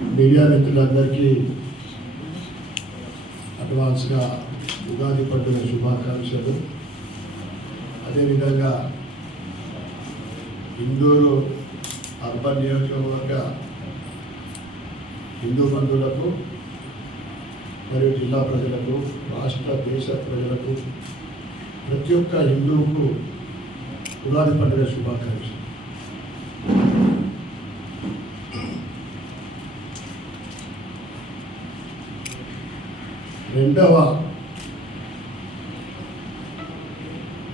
Media మిత్రులందరికీ అడ్వాన్స్గా ఉగాది పండుగ శుభాకాంక్షలు. అదేవిధంగా హిందూరు అర్బన్ నియోజకవర్గ హిందూ బంధువులకు మరియు జిల్లా ప్రజలకు రాష్ట్ర దేశ ప్రజలకు ప్రతి ఒక్క హిందువుకు ఉగాది పండుగ శుభాకాంక్షలు. రెండవ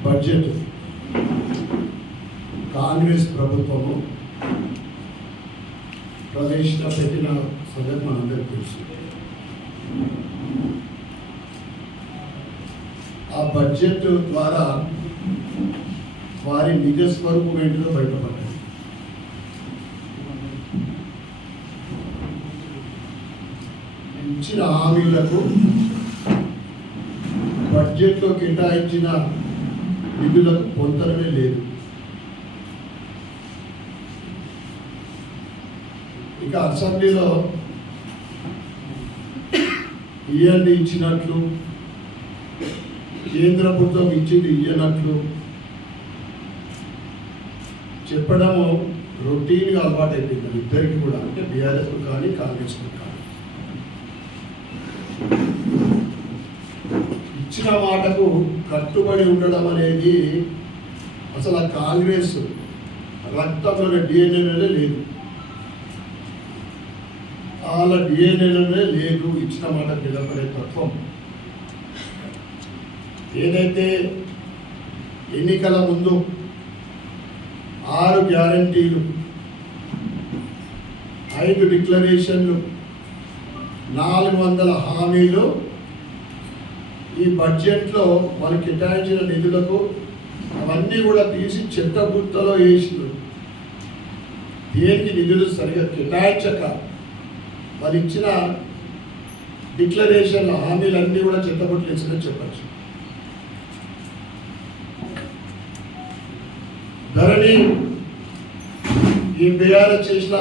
బడ్జెట్. కాంగ్రెస్ ప్రభుత్వము ప్రవేశపెట్టిన సంగతి మనందరికీ తెలుసు. ఆ బడ్జెట్ ద్వారా వారి నిజ స్వరూపం ఏంటిదో బయటపడ్డాయి ఇచ్చిన హామీలకు బడ్జెట్లో కేటాయించిన నిధులకు పొంతనమే లేదు. ఇక అసెంబ్లీలో ఇయ్యండి ఇచ్చినట్లు కేంద్ర ప్రభుత్వం ఇచ్చింది ఇయ్యనట్లు చెప్పడము రొటీన్గా అలవాటు అయిపోయింది ఇద్దరికి కూడా అంటే బీఆర్ఎస్ కానీ కాంగ్రెస్ కానీ. ఇచ్చిన మాటకు కట్టుబడి ఉండడం అనేది అసలు ఆ కాంగ్రెస్ రక్తంలో డిఎన్ఏలోనే లేదు. వాళ్ళ డిఎన్ఏలోనే లేదు ఇచ్చిన మాట నిలబడే తత్వం. ఏదైతే ఎన్నికల ముందు ఆరు గ్యారంటీలు ఐదు డిక్లరేషన్లు నాలుగు వందల హామీలు ఈ బడ్జెట్లో మనకి కేటాయించిన నిధులకు అవన్నీ కూడా తీసి చెత్త గుర్తలో వేసిండ్రు దేనికి నిధులు సరిగా కేటాయించక వాళ్ళు ఇచ్చిన డిక్లరేషన్ హామీలన్నీ కూడా చెత్తబుట్లు వేసిందని చెప్పచ్చు. ధరణి ఈ బీఆర్ఎస్ చేసిన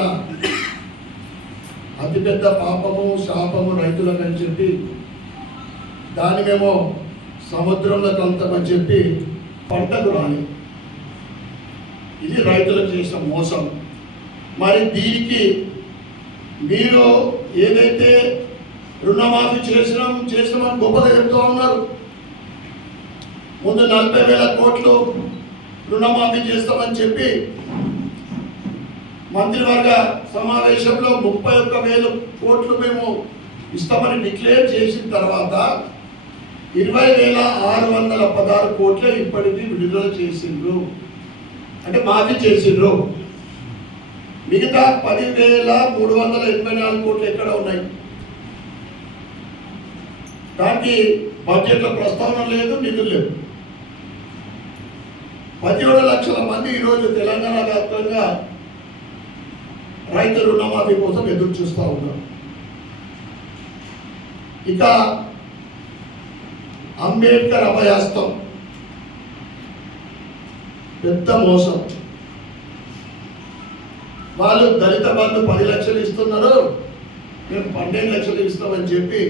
అతిపెద్ద పాపము శాపము రైతులకని చెప్పి దాన్ని మేము సముద్రంలో కలుతామని చెప్పి పంటకు రాని ఇది రైతులకు చేసిన మోసం. మరి దీనికి మీరు ఏదైతే రుణమాఫీ చేసినాం చేసినామని గొప్పగా చెప్తూ ఉన్నారు. ముందు నలభై వేల కోట్లు రుణమాఫీ చేస్తామని చెప్పి మంత్రివర్గ సమావేశంలో ముప్పై ఒక్క వేల కోట్లు మేము ఇస్తామని డిక్లేర్ చేసిన తర్వాత ఇరవై వేల ఆరు వందల పదహారు కోట్లు ఇప్పటికీ విడుదల చేసిండ్రు. అంటే మాఫీ చేసిండ్రు. మిగతా పదివేల మూడు వందల ఎనభై నాలుగు కోట్లు ఎక్కడ ఉన్నాయి? దానికి బడ్జెట్లో ప్రస్తావన లేదు నిధులు లేవు. పదిహేడు లక్షల మంది ఈరోజు తెలంగాణ వ్యాప్తంగా రైతు రుణమాఫీ కోసం ఎదురు చూస్తూ ఉన్నారు. ఇక అంబేద్కర్ అభయాస్తం పెద్ద మోసం. వాళ్ళు దళిత బంధు పది లక్షలు ఇస్తున్నారు మేము పన్నెండు లక్షలు ఇస్తామని చెప్పి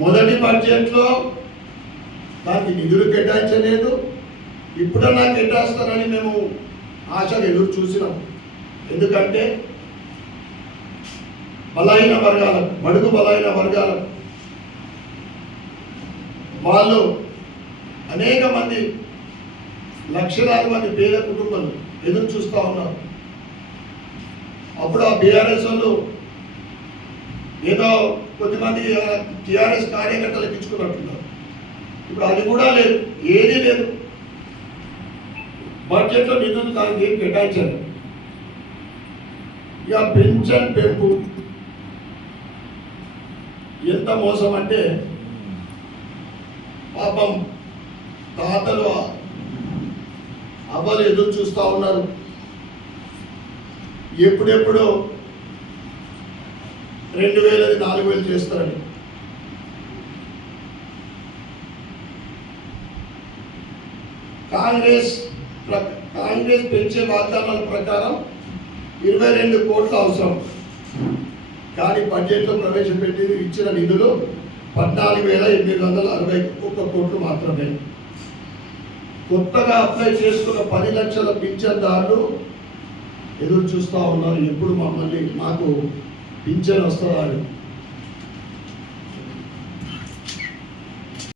మొదటి బడ్జెట్లో దానికి నిధులు కేటాయించలేదు. ఇప్పుడన్నా కేటాయిస్తారని మేము ఆశ ఎదురు చూసినాం. ఎందుకంటే బలహీన వర్గాలకు బడుగు బలహీన వర్గాలకు వాళ్ళు అనేక మంది లక్షలాది మంది పేద కుటుంబాలు ఎదురు చూస్తూ ఉన్నారు. అప్పుడు ఆ బీఆర్ఎస్ వాళ్ళు ఏదో కొద్దిమంది టీఆర్ఎస్ కార్యకర్తలకు ఇచ్చుకున్నట్టున్నారు ఇప్పుడు అది కూడా లేదు ఏదీ లేదు. బడ్జెట్లో నిధులు దానికి ఏం కేటాయించారు ఇక పెన్షన్ పెంపు ఎంత మోసం అంటే పాపం తాతలు అవ్వలు ఎదురు చూస్తూ ఉన్నారు. ఎప్పుడెప్పుడు రెండు వేలది నాలుగు వేలు చేస్తారని. కాంగ్రెస్ ప్ర- కాంగ్రెస్ పెంచే వాగ్దానాల ప్రకారం ఇరవై రెండు కోట్లు అవసరం. కానీ బడ్జెట్లో ప్రవేశపెట్టి ఇచ్చిన నిధులు పద్నాలుగు వేల ఎనిమిది వందల అరవై ఒక్క కోట్లు మాత్రమే. కొత్తగా అప్లై చేసుకున్న పది లక్షల పింఛన్దారులు ఎదురు చూస్తూ ఉన్నారు. ఎప్పుడు మమ్మల్ని మాకు పింఛన్ వస్తుందని